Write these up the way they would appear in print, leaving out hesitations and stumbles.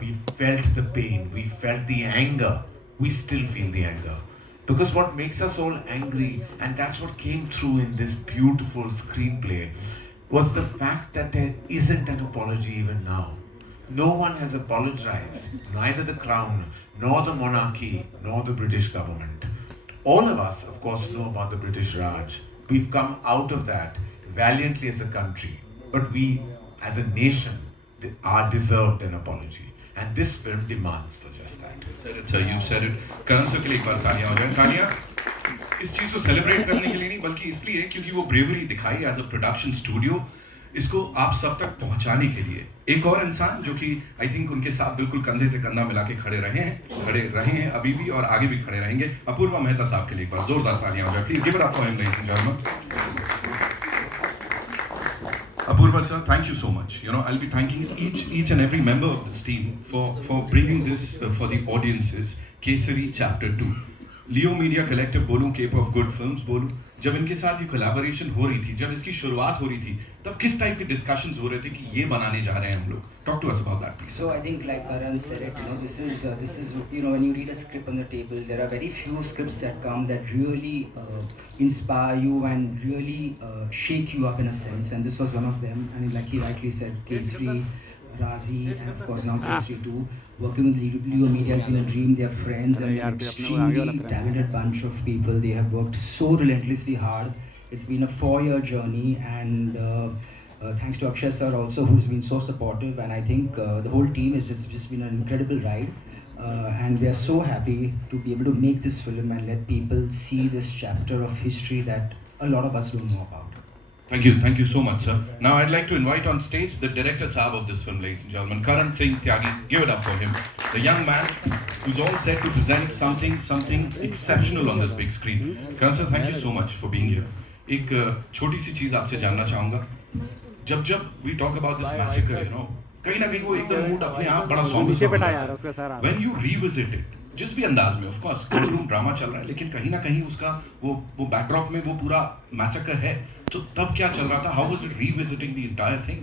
we felt the pain, we felt the anger, we still feel the anger. Because what makes us all angry, and that's what came through in this beautiful screenplay, was the fact that there isn't an apology even now. No one has apologized, neither the crown, nor the monarchy, nor the British government. All of us, of course, know about the British Raj. We've come out of that valiantly as a country, but we, as a nation, are deserved an apology. And this film demands for just that. Said it, sir. You said it. Karan sir के लिए एक बार तालियां हो जाएं. तालियां इस चीज को सेलिब्रेट करने के लिए नहीं, बल्कि इसलिए क्योंकि वो ब्रेवरी दिखाई एज अ प्रोडक्शन स्टूडियो इसको आप सब तक पहुंचाने के लिए. एक और इंसान जो कि आई थिंक उनके साथ बिल्कुल कंधे से कंधा मिला के खड़े रहे हैं अभी भी और आगे भी खड़े रहेंगे. अपूर्वा मेहता साहब के लिए एक बार जोरदार तालियां हो जाए. Please give it up for him ladies and gentleman. Apurva sir, thank you so much. You know, I'll be thanking each and every member of this team for bringing this for the audiences. Kesari Chapter 2. Leo Media Collective बोलूं, Cape of Good Films बोलूं, जब इनके साथ ये collaboration हो रही थी, जब इसकी शुरुआत हो रही थी, तब किस टाइप के discussions हो रहे थे कि ये बनाने जा रहे हैं हम लोग. Talk to us about that, please. So I think, like Karan said it, you know, this is you know, when you read a script on the table, there are very few scripts that come that really inspire you and really shake you up in a sense, and this was one of them. And like he rightly said, Kesari, Razi, and of course now Kesari 2. Working with Leo Media has been a dream. They are friends and they are extremely talented bunch of people. They have worked so relentlessly hard. It's been a 4-year journey, and thanks to Akshay sir also, who's been so supportive. And I think the whole team has just been an incredible ride. And we are so happy to be able to make this film and let people see this chapter of history that a lot of us don't know about. Thank you so much, sir. Now I'd like to invite on stage the director Saab of this film, ladies and gentlemen, Karan Singh Tyagi. Give it up for him. The young man who's all set to present something exceptional on this big screen. Karan sir, thank you so much for being here. एक छोटी सी चीज आपसे जानना चाहूँगा. जब we talk about this massacre, you know, कहीं ना कहीं वो एकदम मूड अपने आप बड़ा सॉम्बर सा हो जाता है. When you revisit it, जिस भी अंदाज में, of course, कोर्टरूम ड्रामा चल रहा है, लेकिन कहीं ना कहीं उसका वो बैकड्रॉप में वो पूरा मैसेकर है. तो तब क्या चल रहा था? How was it revisiting the entire thing?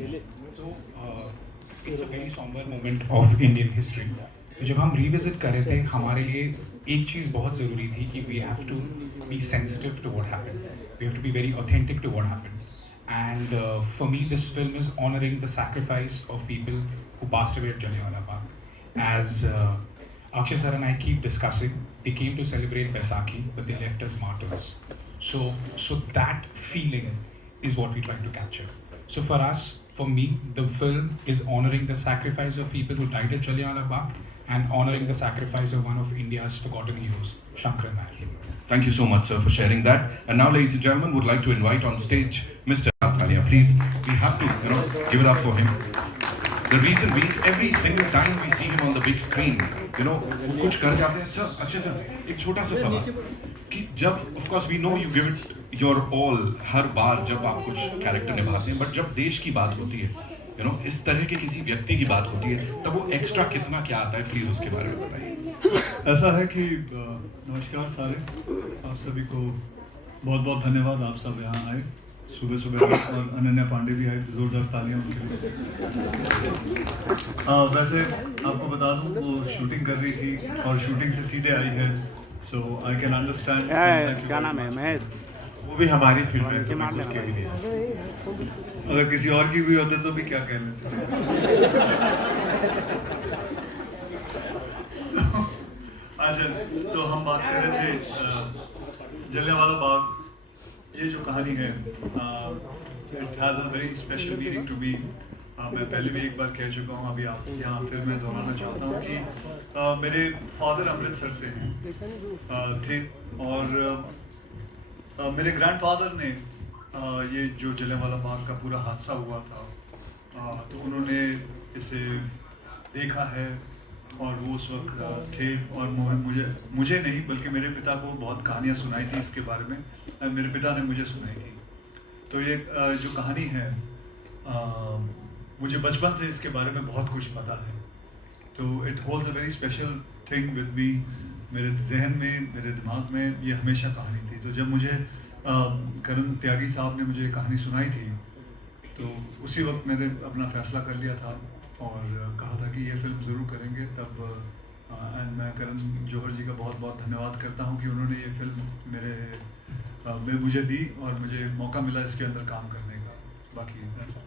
So it's a very somber moment of Indian history. तो जब हम revisit कर रहे थे, हमारे लिए एक चीज़ बहुत ज़रूरी थी कि we have to be sensitive to what happened. We have to be very authentic to what happened. And for me, this film is honoring the sacrifice of people who passed away at Jallianwala Bagh. As Akshay sir and I keep discussing, they came to celebrate Baisakhi, but they left as martyrs. So that feeling is what we try to capture. So for us, for me, the film is honoring the sacrifice of people who died at Jallianwala Bagh and honoring the sacrifice of one of India's forgotten heroes, Shankaran Nair. Thank you so much, sir, for sharing that. And now, ladies and gentlemen, would like to invite on stage Mr. Thalia. Please, we have to, you know, give it up for him. The reason being, every single time we see him on the big screen, you know, वो कुछ कर जाते हैं. Sir, अच्छे sir, एक छोटा सा सवाल कि जब, of course, we know you give it your all हर बार जब आप कुछ कैरेक्टर निभाते हैं, but जब देश की बात होती है, you know, इस तरह के किसी व्यक्ति की बात होती है, तब वो एक्स्ट्रा कितना क्या आता है, प्लीज उसके बारे में बताइए. ऐसा है कि नमस्कार सारे, आप सभी को बहुत बहुत धन्यवाद. आप सब यहाँ आए सुबह सुबह, और अनन्या पांडे भी आए, जोरदार तालियां उनके लिए. वैसे आपको बता दूं, वो शूटिंग कर रही थी और शूटिंग से सीधे आई है, सो आई कैन अंडरस्टैंड. क्या नाम है महेश? वो भी हमारी फिल्म है, तो कुछ कह भी नहीं सकते. अगर किसी और की भी होते तो भी क्या कह लेते. अच्छा, तो हम बात कर रहे थे जलियांवाला बाग. ये जो कहानी है, it has a very special meaning to me. मैं पहले भी एक बार कह चुका हूँ, अभी आप यहाँ फिर मैं दोहराना चाहता हूँ कि मेरे फादर अमृतसर से थे, और मेरे ग्रैंडफादर ने ये जो जलियांवाला बाग का पूरा हादसा हुआ था, तो उन्होंने इसे देखा है, और वो उस वक्त थे, और मुझे नहीं बल्कि मेरे पिता को बहुत कहानियाँ सुनाई थी इसके बारे में. मेरे पिता ने मुझे सुनाई थी. तो ये जो कहानी है, मुझे बचपन से इसके बारे में बहुत कुछ पता है. तो it holds a very special thing with me. मेरे जहन में, मेरे दिमाग में ये हमेशा कहानी थी. तो जब मुझे करण त्यागी साहब ने मुझे कहानी सुनाई थी, तो उसी वक्त मैंने अपना फैसला कर लिया था और कहा था कि ये फिल्म ज़रूर करेंगे तब एंड मैं करण जौहर जी का बहुत बहुत धन्यवाद करता हूँ कि उन्होंने ये फिल्म में मुझे दी और मुझे मौका मिला इसके अंदर काम करने का. बाकी that's it.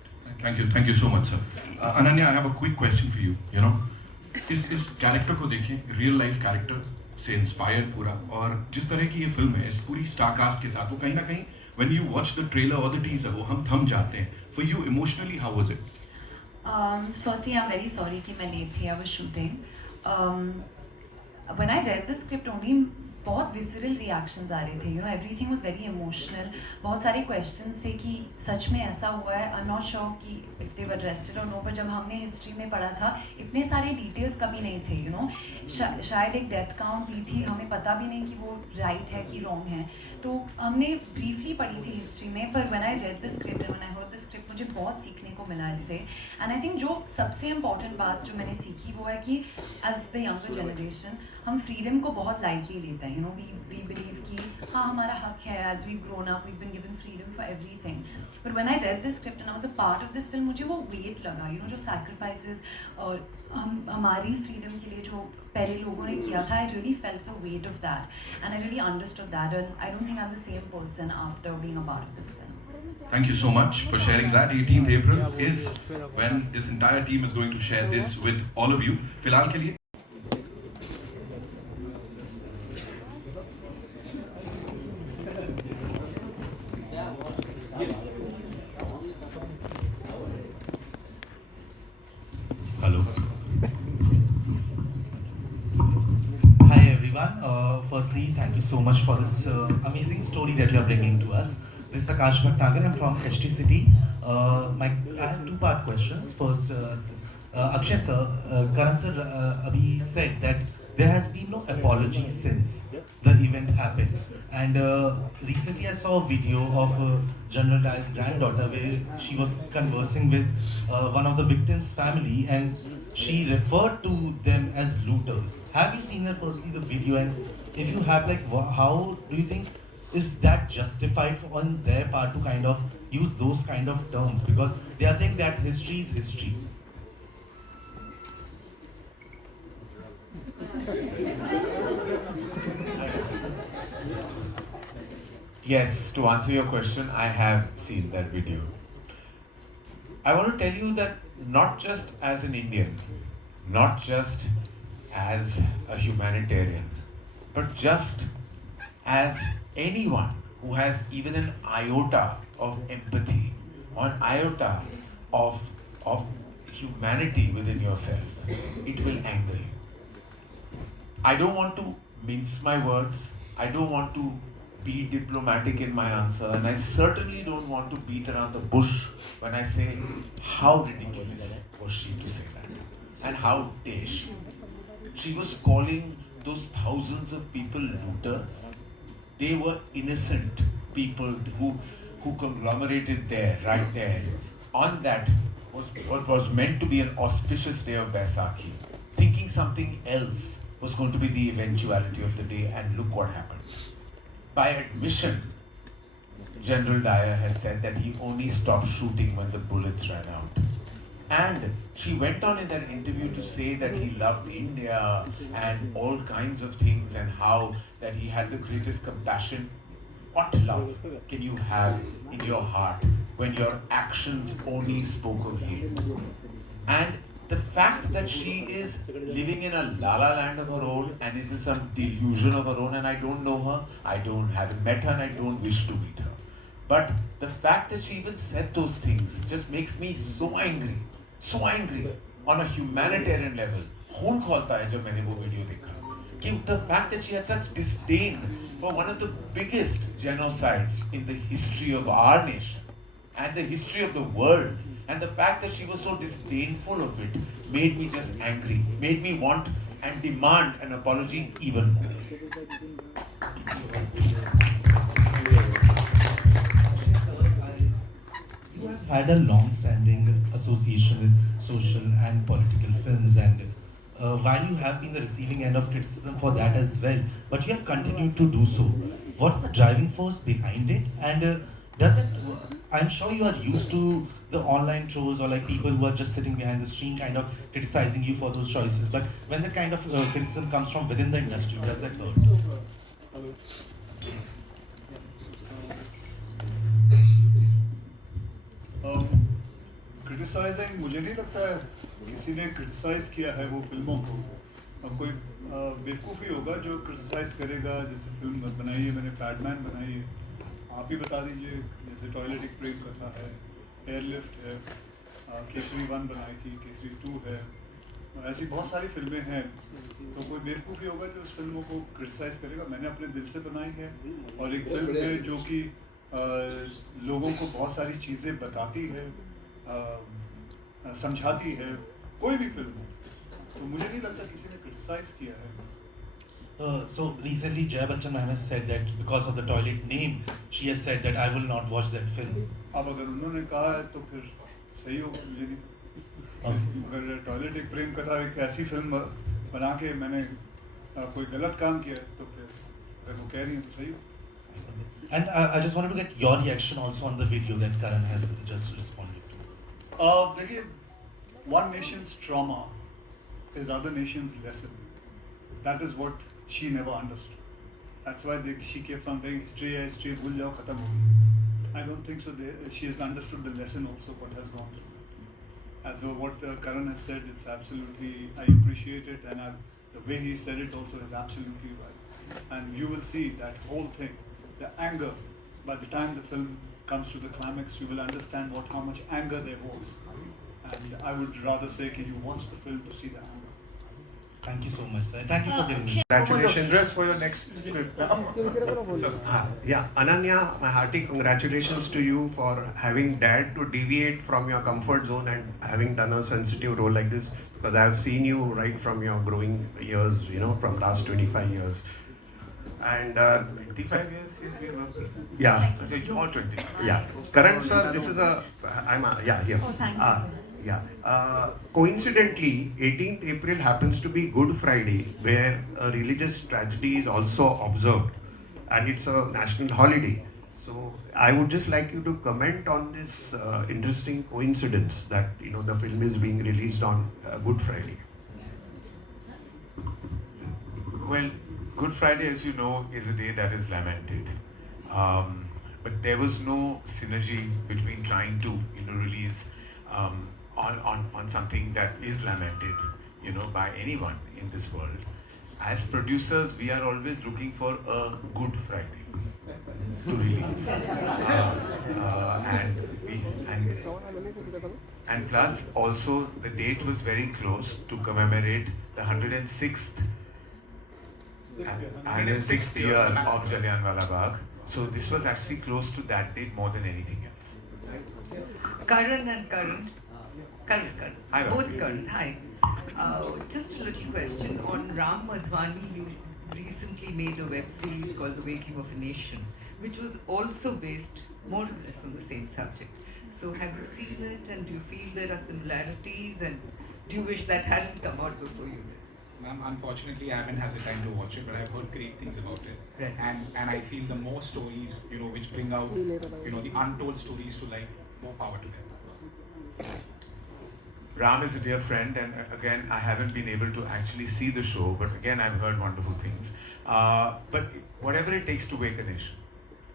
Thank you so much, sir. Ananya, I have a quick question for you. You know, इस कैरेक्टर को देखें, रियल लाइफ कैरेक्टर से इंस्पायर्ड पूरा, और जिस तरह की ये फिल्म है इस पूरी स्टार कास्ट के साथ, वो कहीं ना कहीं when you watch the trailer or the teaser वो हम थम जाते हैं. For you emotionally, how was it? Firstly, I'm very sorry कि मैं late थी. I was shooting. When I read the script only, बहुत विसरल रिएक्शंस आ रहे थे. You know, everything was very emotional. बहुत सारे क्वेश्चंस थे कि सच में ऐसा हुआ है. आई एम नॉट श्योर कि इफ दे वर अरेस्टेड और नो, पर जब हमने हिस्ट्री में पढ़ा था इतने सारे डिटेल्स कभी नहीं थे. यू नो, शायद एक डेथ काउंट दी थी, हमें पता भी नहीं कि वो राइट है कि रॉन्ग है. तो हमने ब्रीफली पढ़ी थी हिस्ट्री में, पर when I read the script and when I heard the script, मुझे बहुत सीखने को मिला इससे. एंड आई थिंक जो सबसे इम्पॉर्टेंट बात जो मैंने सीखी वो है कि एज द यंगर जनरेशन हम फ्रीडम को बहुत लाइटली लेते हैं. यू नो, वी बिलीव कि हाँ हमारा हक है. As we grown up we been given freedom for everything. But when I read this script and I was a part of this film, मुझे वो वेट लगा. यू नो, जो sacrifices और हमारी फ्रीडम के लिए जो पहले लोगों ने किया था, I really felt the weight of that and I really understood that. And I don't think I am the same person after being a part of this film. Thank you so much for sharing that. 18th April is when this entire team is going to share this with all of you. फिलहाल के लिए hello. Hi everyone. Firstly, thank you so much for this amazing story that you are bringing to us. This is Akash Bhatnagar. I'm from HT City. I have two-part questions. First, Akshay sir, Karan sir abhi said that there has been no apology since the event happened. And recently I saw a video of General Dyer's granddaughter where she was conversing with one of the victims' family, and she referred to them as looters. Have you seen that, firstly, the video? And if you have, like, how do you think is that justified on their part to kind of use those kind of terms? Because they are saying that history is history. Yes, to answer your question, I have seen that video. I want to tell you that not just as an Indian, not just as a humanitarian, but just as anyone who has even an iota of empathy or an iota of humanity within yourself, it will anger you. I don't want to mince my words. I don't want to be diplomatic in my answer, and I certainly don't want to beat around the bush when I say how ridiculous was she to say that, and how dare she. She was calling those thousands of people looters. They were innocent people who conglomerated there, right there. On that was what was meant to be an auspicious day of Baisakhi, thinking something else was going to be the eventuality of the day, and look what happened. By admission, General Dyer has said that he only stopped shooting when the bullets ran out. And she went on in that interview to say that he loved India and all kinds of things, and how that he had the greatest compassion. What love can you have in your heart when your actions only spoke of hate? And the fact that she is living in a la-la land of her own and is in some delusion of her own, and I don't know her, I haven't met her, and I don't wish to meet her. But the fact that she even said those things just makes me so angry on a humanitarian level. खून खौलता है जब मैंने वो video देखा कि the fact that she had such disdain for one of the biggest genocides in the history of our nation and the history of the world, and the fact that she was so disdainful of it made me just angry, made me want and demand an apology even more. You have had a long-standing association with social and political films, and while you have been the receiving end of criticism for that as well, but you have continued to do so. What's the driving force behind it? And does it? I'm sure you are used to the online trolls or like people who are just sitting behind the screen kind of criticizing you for those choices. But when that kind of criticism comes from within the industry, does that hurt? Criticising मुझे नहीं लगता है किसी ने criticise किया है वो फिल्मों को। अब कोई बेवकूफ़ी होगा जो क्रिटिसाइज करेगा। जैसे फिल्म बनाई है मैंने, पैडमैन बनाई है, आप ही बता दीजिए। जैसे टॉयलेट एक प्रेम कथा है, एयरलिफ्ट है, केसरी 1 बनाई थी, केसरी 2 है, ऐसी बहुत सारी फिल्में हैं। तो कोई बेवकूफ़ी होगा जो उस फिल्मों को क्रिटिसाइज करेगा। मैंने अपने दिल से बनाई है और एक फिल्म है जो कि लोगों को बहुत सारी चीज़ें बताती है, समझाती है। कोई भी फिल्म हो, तो मुझे नहीं लगता किसी ने क्रिटिसाइज किया है। So recently, Jaya Bachchan ma'am has said that because of the toilet name, she has said that I will not watch that film. अब अगर उन्होंने कहा है तो फिर सही होगा, मुझे नहीं। अगर टॉयलेट एक प्रेम कथा एक ऐसी फिल्म बना के मैंने कोई गलत काम किया है तो फिर अगर वो कह रही है तो सही हो। And I just wanted to get your reaction also on the video that Karan has just responded to. देखिए, one nation's trauma is other nation's lesson. That is what she never understood. That's why she kept on saying history है, history भूल जाओ, खत्म हो गई। I don't think so. She has understood the lesson also what has gone through. And so what Karan has said, it's absolutely, I appreciate it, and the way he said it also is absolutely right. And you will see that whole thing, the anger. By the time the film comes to the climax, you will understand how much anger there was. And I would rather say that you watch the film to see the anger. Thank you so much, sir. Thank you for giving me. Congratulations. Stress for your next script now. Yeah, Ananya, my hearty congratulations to you for having dared to deviate from your comfort zone and having done a sensitive role like this. Because I have seen you right from your growing years, from last 25 years. And 25 years he's been working. yeah, So you're 20. yeah. Karan sir, this is here. Oh, thank you, sir. Yeah. Coincidentally, 18th April happens to be Good Friday, where a religious tragedy is also observed, and it's a national holiday. So I would just like you to comment on this interesting coincidence that the film is being released on Good Friday. Well, Good Friday, as you know, is a day that is lamented. But there was no synergy between trying to release on something that is lamented, by anyone in this world. As producers, we are always looking for a Good Friday to release, and plus also the date was very close to commemorate the 106th year of Jallianwala Bagh. So this was actually close to that date more than anything else. Karan and Karan. Karan. Hi, Both Bhavya. Karan. Hi. Just a little question on Ram Madhwani. You recently made a web series called The Waking of a Nation, which was also based more or less on the same subject. So have you seen it, and do you feel there are similarities, and do you wish that hadn't come out before you did? Ma'am, unfortunately, I haven't had the time to watch it, but I've heard great things about it. Right. And I feel the more stories, which bring out, the untold stories to light, more power to them. Ram is a dear friend, and again, I haven't been able to actually see the show, but again, I've heard wonderful things. But whatever it takes to wake a nation,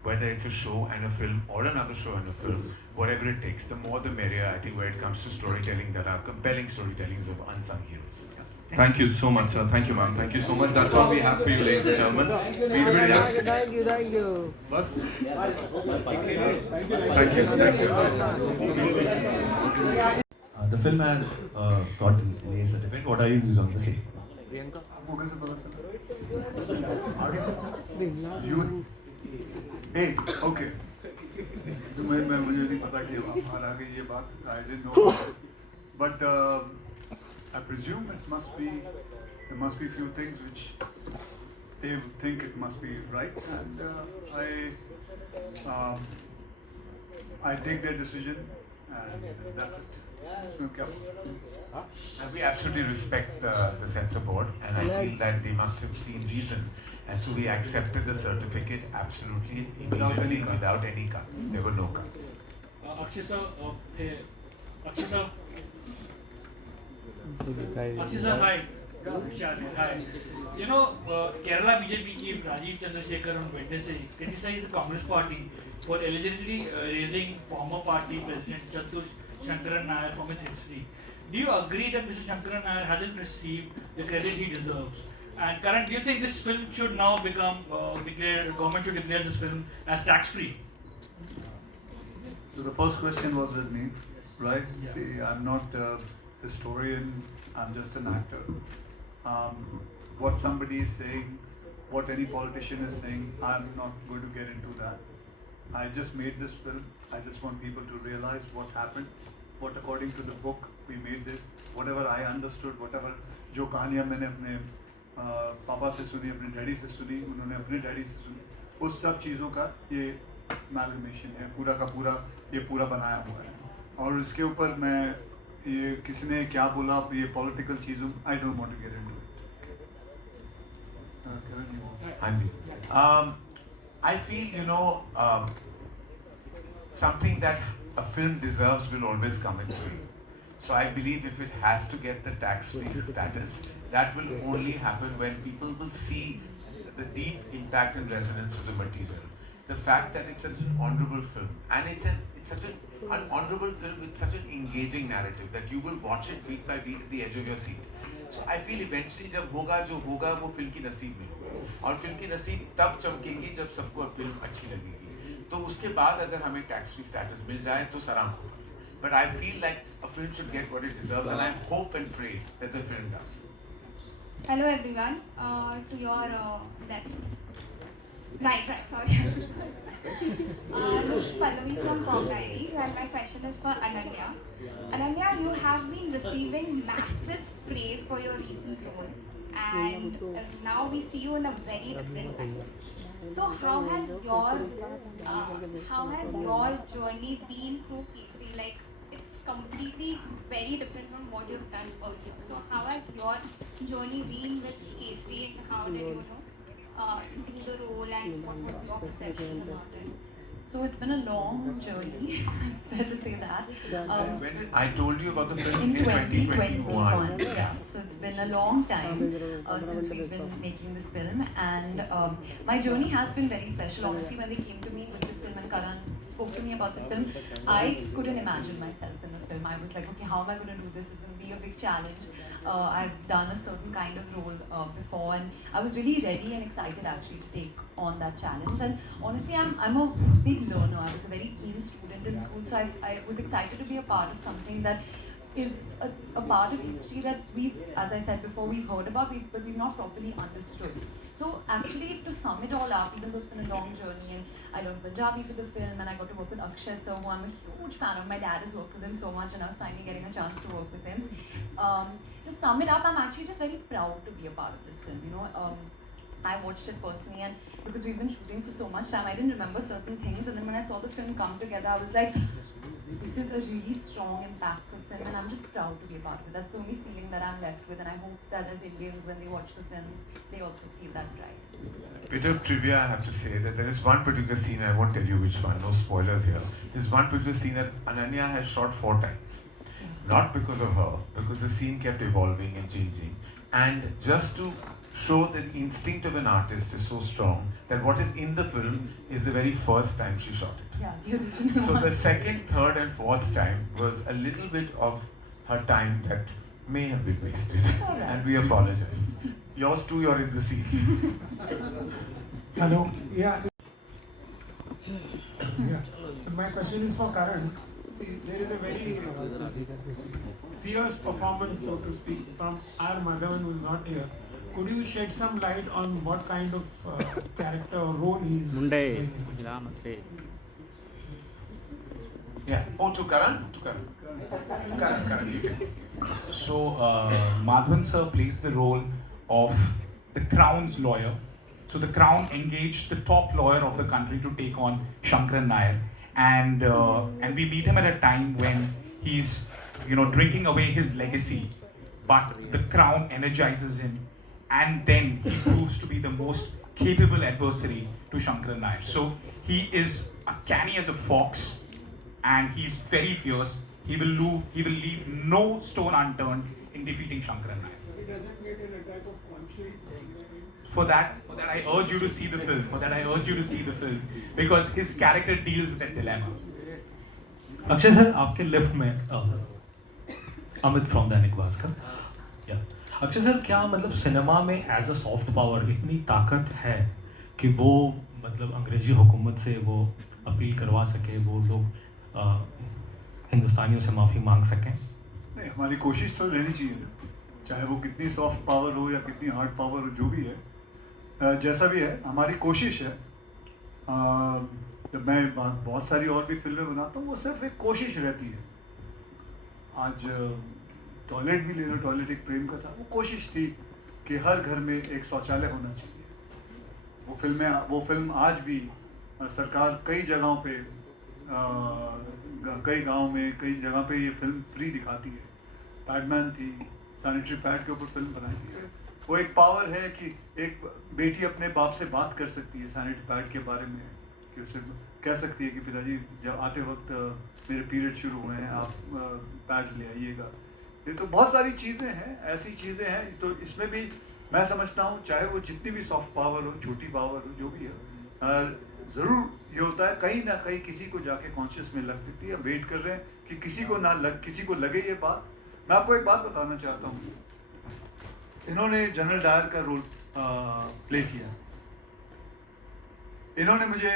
whether it's a show and a film or another show and a film, whatever it takes, the more the merrier, I think, when it comes to storytelling that are compelling storytellings of unsung heroes. Thank you so much, sir. Thank you, ma'am. Thank you so much. That's all we have for you, ladies and gentlemen. Thank you. Bus. Thank you. The film has got an A certificate. What are your views on the same? आपको कैसे पता चला? आगे? You? Hey, okay. So मुझे नहीं पता कि आप बाहर आ गई ये बात. I didn't know about this. But I presume there must be few things which they think it must be right, and I take their decision, and that's it. उसमें क्या बोल सकते हैं? And we absolutely respect the censor board, and I feel that they must have seen reason, and so we accepted the certificate absolutely immediately without any cuts. There were no cuts. Akshisa, Akshisa, Akshisa, hi. Hi. You know, Kerala BJP chief Rajiv Chandrasekhar on Wednesday criticized the Congress party for allegedly raising former party president Chantush Shankaran Nair from its history. Do you agree that Mr. Shankaran Nair hasn't received the credit he deserves? And Karan, do you think this film should now become government should declare this film as tax-free? So the first question was with me, right? Yeah. See, I'm not a historian, I'm just an actor. What somebody is saying, what any politician is saying, I'm not going to get into that. I just made this film. I just want people to realize what happened, what according to the book we made it, whatever I understood, whatever जो कहानियाँ मैंने अपने पापा से सुनी, अपने daddy से सुनी, उन्होंने अपने डैडी से सुनी, उस सब चीज़ों का ये amalgamation है, पूरा का पूरा ये पूरा बनाया हुआ है. और इसके ऊपर मैं ये किसने क्या बोला ये political चीज़ों I don't want to get into it. Anji. I feel, you know, something that a film deserves will always come its way. So I believe if it has to get the tax-free status, that will only happen when people will see the deep impact and resonance of the material. The fact that it's such an honorable film, and it's such an honorable film with such an engaging narrative that you will watch it beat by beat at the edge of your seat. So I feel eventually जब होगा जो होगा वो film की नसीब में होगा और फिल्म की नसीब तब चमकेगी जब सबको फिल्म अच्छी लगेगी. तो उसके बाद अगर हमें टैक्स फ्री स्टेटस मिल जाए तो सराहना होगा. But I feel like a film should get what it deserves, and I hope and pray that the film does. Hello everyone. To your left. Right, sorry. This is Pallavi from Prom Diaries, and my question is for Ananya. Ananya, you have been receiving massive praise for your recent roles, and now we see you in a very different light. So how has your journey been through Kesari? Like, it's completely very different from what you've done earlier. So how has your journey been with Kesari, and how did you do the role, and what was your perception about it? So it's been a long journey, it's fair to say that. When I told you about the film In in 2021, yeah. So it's been a long time since we've been making this film, and my journey has been very special. Honestly, when they came to me with this film and Karan spoke to me about this film, I couldn't imagine myself in the film. I was like, okay, how am I going to do this? It's going to be a big challenge. I've done a certain kind of role before, and I was really ready and excited actually to take on that challenge. And honestly, I'm a big learner. I was a very keen student in school, so I was excited to be a part of something that is a part of history that we've, as I said before, we've heard about, but we've not properly understood. So actually, to sum it all up, even though it's been a long journey, and I learned Punjabi for the film, and I got to work with Akshay Sir, who I'm a huge fan of. My dad has worked with him so much, and I was finally getting a chance to work with him. To sum it up, I'm actually just very proud to be a part of this film. You know, I watched it personally, and because we've been shooting for so much time, I didn't remember certain things, and then when I saw the film come together, I was like, this is a really strong, impactful film, and I'm just proud to be a part of it. That's the only feeling that I'm left with, and I hope that as Indians, when they watch the film, they also feel that pride. Bit of trivia, I have to say that there is one particular scene, I won't tell you which one, no spoilers here. There's one particular scene that Ananya has shot 4 times. Not because of her, because the scene kept evolving and changing. And just to show that the instinct of an artist is so strong that what is in the film is the very first time she shot it. Yeah, the original So one. the second, third and fourth time was a little bit of her time that may have been wasted. It's all right. And we apologize. Yours too, you're in the scene. Hello. Yeah. My question is for Karan. See, there is a very fierce performance, so to speak, from our Madhavan, who is not here. Could you shed some light on what kind of character or role he's playing? Yeah. Oh, to Karan? To Karan. Karan, you can. So, Madhavan sir plays the role of the Crown's lawyer. So the Crown engaged the top lawyer of the country to take on Shankaran Nair. And we meet him at a time when he's, drinking away his legacy. But the Crown energizes him. And then he proves to be the most capable adversary to Shankaran Nair. So he is canny as a fox, and he's very fierce. He will leave no stone unturned in defeating Shankaran Nayak. It doesn't get an attack of conscience. For that, I urge you to see the film. Because his character deals with a dilemma. Akshay sir, आपके left में Amit from Dainik Bhaskar. या Akshay sir, क्या मतलब cinema में as a soft power इतनी ताकत है कि वो मतलब अंग्रेजी हुकूमत से वो अपील करवा सके, वो लोग हिंदुस्तानियों से माफ़ी मांग सकें? नहीं, हमारी कोशिश तो रहनी चाहिए ना, चाहे वो कितनी सॉफ्ट पावर हो या कितनी हार्ड पावर हो, जो भी है, जैसा भी है, हमारी कोशिश है. जब मैं बहुत सारी और भी फिल्में बनाता हूँ, वो सिर्फ एक कोशिश रहती है. आज टॉयलेट भी ले लो, टॉयलेट एक प्रेम का था, वो कोशिश थी कि हर घर में एक शौचालय होना चाहिए. वो फिल्म आज भी सरकार कई जगहों पे, कई गांव में, कई जगह पे ये फिल्म फ्री दिखाती है. पैडमैन थी, सैनिटरी पैड के ऊपर फिल्म बनाई थी. वो एक पावर है कि एक बेटी अपने बाप से बात कर सकती है सैनिटरी पैड के बारे में, कि उसे कह सकती है कि पिताजी जब आते वक्त मेरे पीरियड शुरू हुए हैं, आप पैड्स ले आइएगा. ये तो बहुत सारी चीज़ें हैं, ऐसी चीज़ें हैं. तो इसमें भी मैं समझता हूँ, चाहे वो जितनी भी सॉफ्ट पावर हो, छोटी पावर हो, जो भी है, ज़रूर ये होता है कहीं ना कहीं किसी को जाके कॉन्शियस में लग सकती है. वेट कर रहे हैं कि किसी को लगे ये बात. मैं आपको एक बात बताना चाहता हूँ. इन्होंने जनरल डायर का रोल प्ले किया. इन्होंने मुझे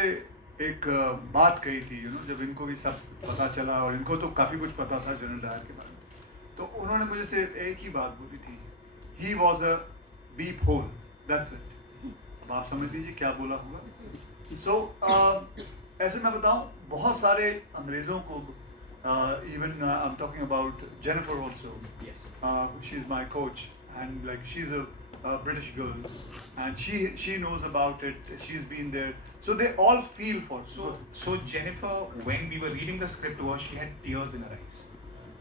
एक बात कही थी, जब इनको भी सब पता चला, और इनको तो काफ़ी कुछ पता था जनरल डायर के बारे में, तो उन्होंने मुझे सिर्फ एक ही बात बोली थी, he was a beep hole, that's it. अब आप समझ लीजिए क्या बोला होगा. ऐसे मैं बताऊं, बहुत सारे अंग्रेज़ों को, even I am talking about Jennifer also, she is my coach, and like she's a British girl, and she knows about it. She's been there, so they all feel for it. So Jennifer, when we were reading the script to her, she had tears in her eyes,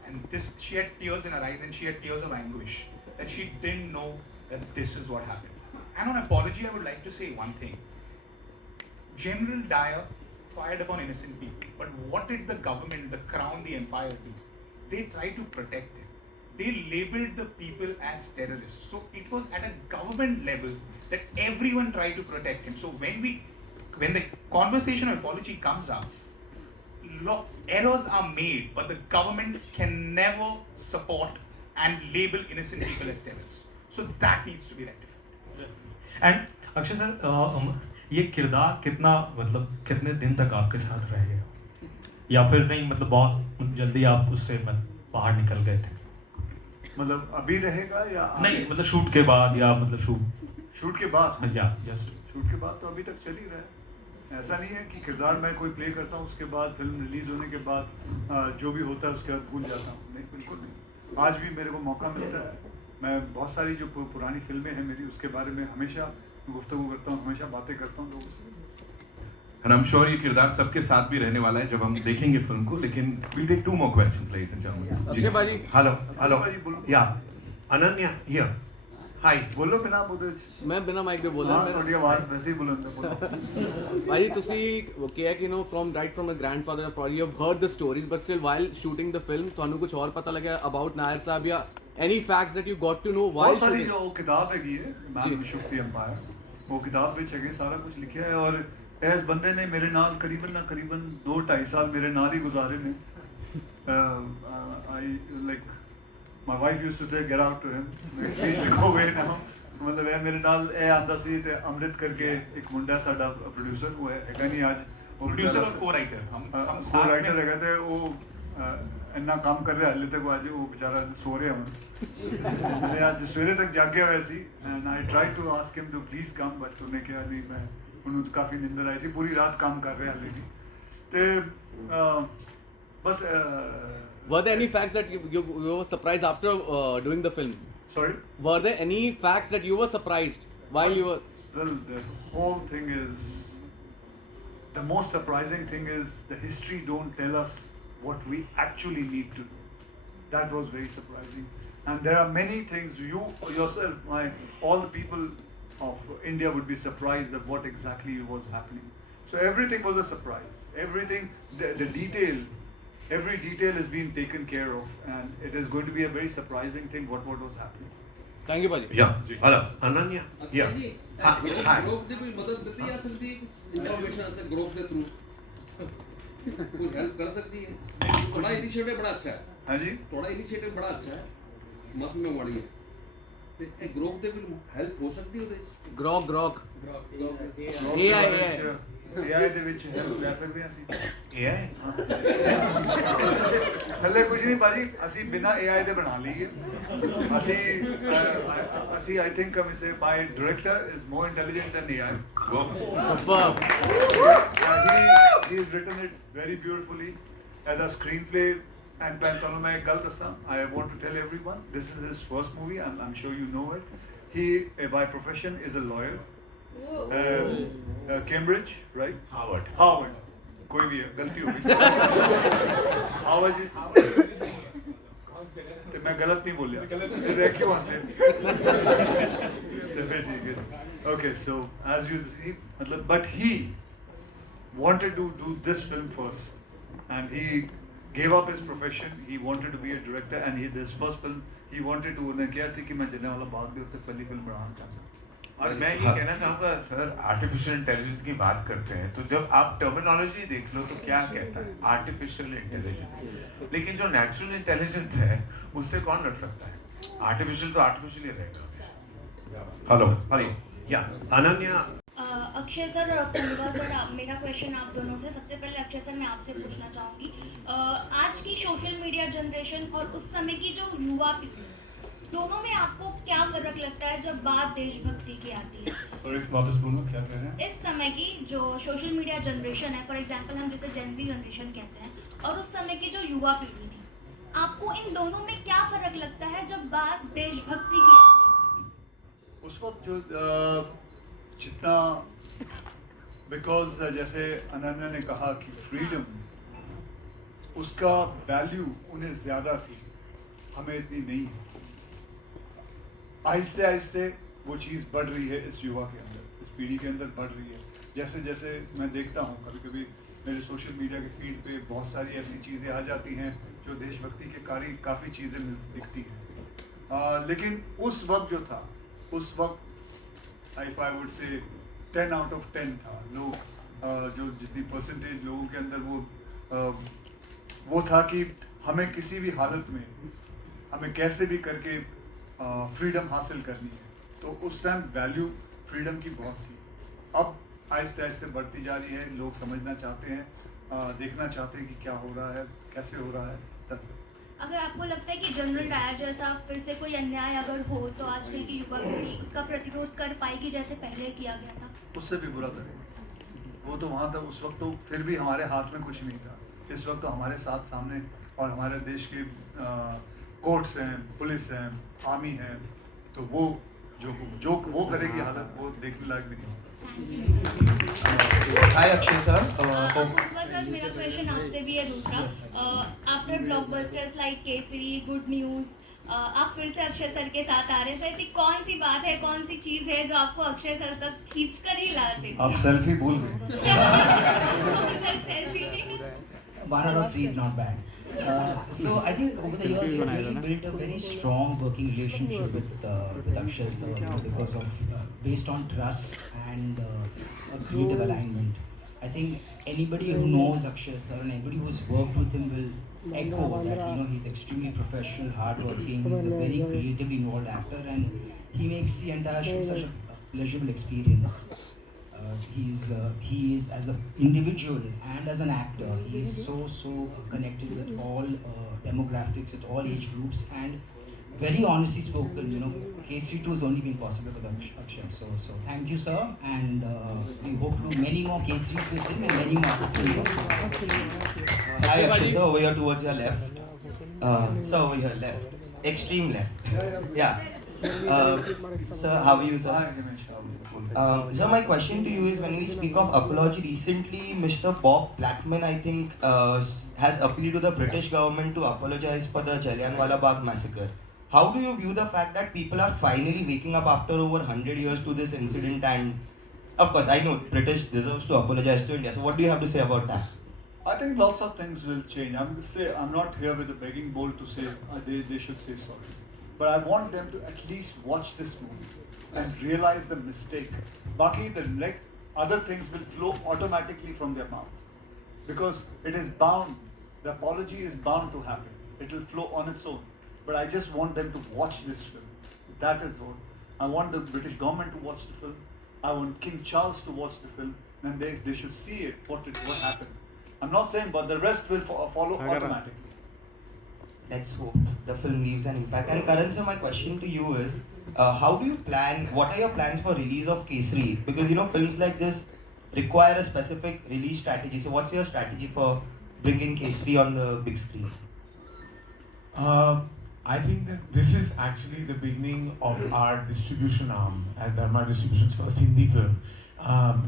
and she had tears in her eyes, and she had tears of anguish that she didn't know that this is what happened. And on apology, I would like to say one thing. General Dyer fired upon innocent people, but what did the government, the crown, the empire do? They tried to protect him. They labeled the people as terrorists. So it was at a government level that everyone tried to protect him. So when the conversation of apology comes up, errors are made, but the government can never support and label innocent people as terrorists. So that needs to be rectified. And Akshay sir, ये किरदार कितने दिन तक आपके साथ रहेगा, या फिर नहीं, मतलब बहुत जल्दी आप उससे बाहर निकल गए थे? मतलब अभी रहेगा या नहीं, मतलब शूट के बाद, या मतलब शूट के बाद, या जस्ट शूट के बाद तो अभी तक चल ही रहा है. ऐसा नहीं है कि किरदार मैं कोई प्ले करता हूँ, उसके बाद फिल्म रिलीज होने के बाद जो भी होता है उसके बाद भूल जाता हूँ. नहीं, बिल्कुल नहीं. आज भी मेरे को मौका मिलता है. मैं बहुत सारी जो पुरानी फिल्में हैं मेरी, उसके बारे में हमेशा गुफ्तगू करता हूँ, हमेशा बातें करता हूँ लोगों से. And I'm sure ये किरदार सबके साथ भी रहने वाला है जब हम देखेंगे फिल्म को. लेकिन we'll take 2 more questions, ladies and gentlemen. Akshay भाई, हेलो, या अनन्या हियर. हाय, बोलो बिना बोले. मैं बिना माइक पे बोल रहा हूं. थोड़ी आवाज वैसे ही बुलंद है, बोलो. भाई ਤੁਸੀਂ ਕਿਹਾ ਕਿ from a grandfather, you have heard the stories, but still while shooting the film ਤੁਹਾਨੂੰ ਕੁਝ ਹੋਰ ਪਤਾ ਲੱਗਿਆ about नायर साहब, या any facts that you got to know while बहुत सारी shooting? जो किताब हैगी है, मैन शुक द एम्पायर, वो किताब ਵਿੱਚ ਹੈਗੇ सारा कुछ लिखा है. और इस बंदे ने मेरे नाल करीबन 2-2.5 साल मेरे नाल ही गुजारे ने. I like my wife used to say get out to him, please go away now. मतलब ਇਹ ਮੇਰੇ ਨਾਲ ਇਹ ਆਂਦਾ ਸੀ ਤੇ ਅਮਰਿਤ ਕਰਕੇ ਇੱਕ ਮੁੰਡਾ ਸਾਡਾ ਪ੍ਰੋਡਿਊਸਰ, ਉਹ ਹੈਗਾ ਨਹੀਂ ਅੱਜ, ਉਹ प्रोड्यूसर और को-राइटर, हम को-राइटर ਹੈਗਾ ਤੇ ਉਹ ਇੰਨਾ ਕੰਮ ਕਰ ਰਿਹਾ ਹਲੇ ਤੱਕ. ਅੱਜ ਉਹ ਵਿਚਾਰਾ ਸੋ ਰਿਹਾ ਹੁਣ. ਤੇ ਅੱਜ ਸਵੇਰੇ ਤੱਕ ਜਾਗਿਆ ਹੋਇਆ ਸੀ, and I tried to ask him to please come, but ਉਹਨੇ ਕਿਹਾ ਨਹੀਂ, ਮੈਂ ਉਹਨੂੰ ਕਾਫੀ ਨਿੰਦਰ ਆਈ ਸੀ, ਪੂਰੀ ਰਾਤ ਕੰਮ ਕਰ ਰਿਹਾ ਹਲੇ ਵੀ. ਤੇ ਬਸ Were there any facts that you were surprised after doing the film? Sorry? Were there any facts that you were surprised while you were? Well, the whole thing is, the most surprising thing is the history don't tell us what we actually need to know. That was very surprising. And there are many things you yourself, all the people of India would be surprised at what exactly was happening. So everything was a surprise. Everything, the detail every detail is being taken care of, and it is going to be a very surprising thing what was happening. Thank you, Paji. Yeah. Hello, Ananya. Yeah. Hi. Hi. Group ਦੀ ਕੋਈ ਮਦਦ ਦਿੱਤੀ ਜਾ ਸਕਦੀ ਹੈ information ਅਸੇ group ਦੇ through ਕੋਈ help ਕਰ ਸਕਦੀ ਹੈ ਤੁਹਾਡਾ ਇਨੀਸ਼ੀਏਟਿਵ ਬੜਾ ਅੱਛਾ ਹੈ ਹਾਂਜੀ ਤੁਹਾਡਾ ਇਨੀਸ਼ੀਏਟਿਵ ਬੜਾ ਅੱਛਾ ਹੈ ਮਤ ਮੈਂ ਵਾਲੀ ਹੈ ਤੇ ਇਹ ਗਰੁੱਪ ਦੇ ਕੋਈ ਹੈਲਪ ਹੋ ਸਕਦੀ ਉਹਦੇ Grok. AI ਦੇ ਵਿੱਚ ਹੈਲਪ ਲੈ ਸਕਦੇ ਹਾਂ ਅਸੀਂ AI? ਥੱਲੇ ਕੁਝ ਨਹੀਂ ਭਾਜੀ ਅਸੀਂ ਬਿਨਾਂ AI ਦੇ ਬਣਾ ਲਈਏ ਅਸੀਂ I think we say my director is more intelligent than AI. Superb. He has written it very beautifully as a screenplay. And ਤੁਹਾਨੂੰ ਮੈਂ ਇੱਕ ਗੱਲ ਦੱਸਾਂ I want to tell everyone this is his first movie. I'm sure you know it. He by profession is a lawyer. Cambridge, right? Harvard. कोई भी है गलती हो गई Harvard तो मैं गलत नहीं बोल रहा क्यों हंसे ठीक है okay so as you see मतलब but he wanted to do this film first and he gave up his profession. He wanted to be a director and this first film he wanted to उन्हें क्या सी कि मैं जलियांवाला बाग दे उत्ते पहली film बनाना चाहता हूँ और मैं ये कहना चाहूँगा सर आर्टिफिशियल इंटेलिजेंस की बात करते हैं तो जब आप टर्मिनोलॉजी देख लो तो क्या कहता है आर्टिफिशियल इंटेलिजेंस लेकिन जो नेचुरल इंटेलिजेंस है उससे कौन लड़ सकता है आर्टिफिशियल तो आर्टिफिशियल ही रहेगा Hello. Hi. Yeah. Ananya. Akshay sir और प्रमिला सर मेरा क्वेश्चन आप दोनों से सबसे पहले अक्षय सर मैं आपसे पूछना चाहूँगी आज की सोशल मीडिया जनरेशन और उस समय की जो युवा पीढ़ी दोनों में आपको क्या फर्क लगता है जब बात देशभक्ति की आती है और एक वापस बोलो क्या कह रहे हैं इस समय की जो सोशल मीडिया जनरेशन है फॉर एग्जांपल हम जैसे जेनजी जनरेशन कहते हैं और उस समय की जो युवा पीढ़ी थी आपको इन दोनों में क्या फर्क लगता है जब बात देशभक्ति की आती है उस वक्त जो जितना बिकॉज जैसे अनन्या ने कहा कि फ्रीडम उसका वैल्यू उन्हें ज़्यादा थी हमें इतनी नहीं है आहिस्ते आहिस्ते वो चीज़ बढ़ रही है इस युवा के अंदर इस पीढ़ी के अंदर बढ़ रही है जैसे जैसे मैं देखता हूँ कभी कभी मेरे सोशल मीडिया के फीड पे बहुत सारी ऐसी चीज़ें आ जाती हैं जो देशभक्ति के काफ़ी चीज़ें दिखती हैं लेकिन उस वक्त जो था उस वक्त if I would say 10 out of 10 था लोग जो जितनी परसेंटेज लोगों के अंदर वो था कि हमें किसी भी हालत में हमें कैसे भी करके फ्रीडम हासिल करनी है तो उस टाइम वैल्यू फ्रीडम की बहुत थी अब आहिस्ते आहिस्ते बढ़ती जा रही है लोग समझना चाहते हैं देखना चाहते हैं कि क्या हो रहा है कैसे हो रहा है अगर आपको लगता है कि जनरल डायर जैसा फिर से कोई अन्याय अगर हो तो आजकल की युवा पीढ़ी उसका प्रतिरोध कर पाएगी जैसे पहले किया गया था उससे भी बुरा करेगी वो तो वहाँ तक उस वक्त तो फिर भी हमारे हाथ में कुछ नहीं था इस वक्त तो हमारे साथ सामने और हमारे देश के कोर्ट्स हैं पुलिस हैं आर्मी हैं तो वो जो वो करेगी हालत वो देखने लायक भी नहीं हाय अक्षय सर सर मेरा क्वेश्चन आपसे भी है दूसरा after blockbusters like Kesari good news आप फिर से अक्षय सर के साथ आ रहे हैं तो ऐसी कौन सी बात है कौन सी चीज़ है जो आपको अक्षय सर तक खींच कर ही लाते आप सेल्फी भूल गए सेल्फी नहीं 1 out of 3 is not bad. So I think over the years we really built a very strong working relationship with Akshay sir because of based on trust and a creative alignment. I think anybody who knows Akshay sir and anybody who's worked with him will echo that he's extremely professional, hardworking. He's a very creatively involved actor and he makes the entire show such a pleasurable experience. He is as an individual and as an actor he is so connected with all demographics with all age groups and very honestly spoken KSRI 2 has only been possible with Akshay so thank you sir and we hope to do many more KSRIs with him and many more films. Hi Akshay sir over here towards your left sir over here left extreme left yeah sir how are you sir sir, my question to you is when we speak of apology, recently Mr. Bob Blackman, I think, has appealed to the British government to apologize for the Jallianwala Bagh massacre. How do you view the fact that people are finally waking up after over 100 years to this incident? And of course, I know British deserves to apologize to India. So what do you have to say about that? I think lots of things will change. I'm not here with a begging bowl to say they should say sorry, but I want them to at least watch this movie and realize the mistake. Baki, the other things will flow automatically from their mouth because it is bound. The apology is bound to happen. It will flow on its own. But I just want them to watch this film. That is all. I want the British government to watch the film. I want King Charles to watch the film, and they should see it. What happened. I'm not saying, but the rest will follow automatically. Let's hope the film leaves an impact. And Karan sir, my question to you is, how do you plan, what are your plans for release of Kesari? Because films like this require a specific release strategy. So what's your strategy for bringing Kesari on the big screen? I think that this is actually the beginning of our distribution arm as Dharma Distribution's first Hindi film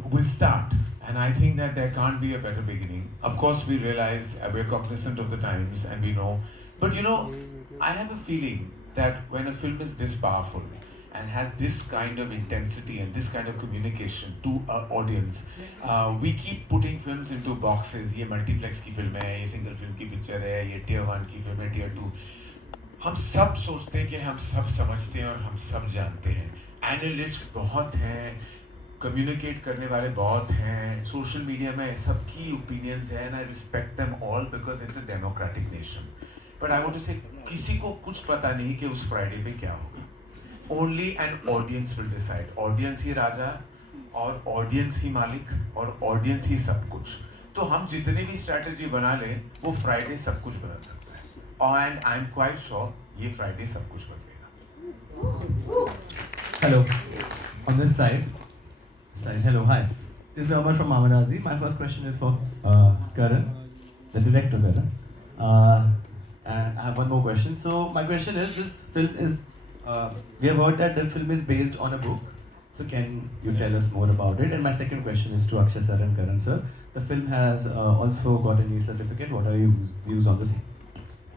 will start. And I think that there can't be a better beginning. Of course, we realize we're cognizant of the times and we know. But I have a feeling that when a film is this powerful and has this kind of intensity and this kind of communication to our audience, we keep putting films into boxes. ये multiplex की film है, ये single film की picture है, ये tier 1 की film है, tier 2. हम सब सोचते हैं कि हम सब समझते हैं और हम सब जानते हैं. Analysts बहुत हैं, communicate करने वाले बहुत हैं, social media में सबकी opinions हैं, and I respect them all because it's a democratic nation. But I want to say, किसी को कुछ पता नहीं कि उस Friday पे क्या होगा. Only an audience will decide. Audience ही राजा और audience ही मालिक और audience ही सब कुछ. तो हम जितने भी strategy बना लें, वो Friday सब कुछ बदल सकता है. And I'm quite sure ये Friday सब कुछ बदलेगा. Hello, on this side. Hello, hi. This is Amar from Mamanazi. My first question is for Karan, the director Karan. And I have one more question. So my question is, this film is, we have heard that the film is based on a book. So can you tell us more about it? And my second question is to Akshay sir and Karan sir. The film has also got an E certificate. What are your views on the same?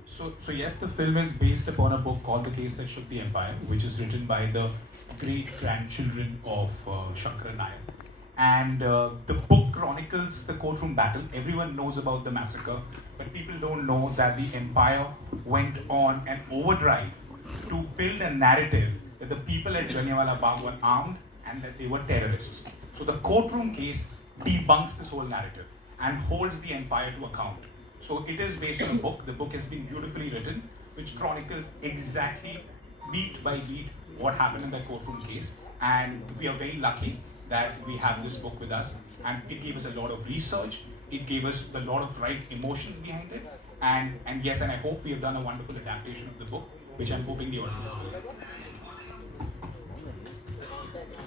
So yes, the film is based upon a book called The Case That Shook the Empire, which is written by the great-grandchildren of Shankara Nayak. And the book chronicles the courtroom battle. Everyone knows about the massacre, but people don't know that the empire went on an overdrive to build a narrative that the people at Jallianwala Bagh were armed and that they were terrorists. So the courtroom case debunks this whole narrative and holds the empire to account. So it is based on a book. The book has been beautifully written, which chronicles exactly beat by beat what happened in that courtroom case. And we are very lucky that we have this book with us. And it gave us a lot of research. It gave us a lot of right emotions behind it. And yes, and I hope we have done a wonderful adaptation of the book, which I'm hoping the audience will like.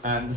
And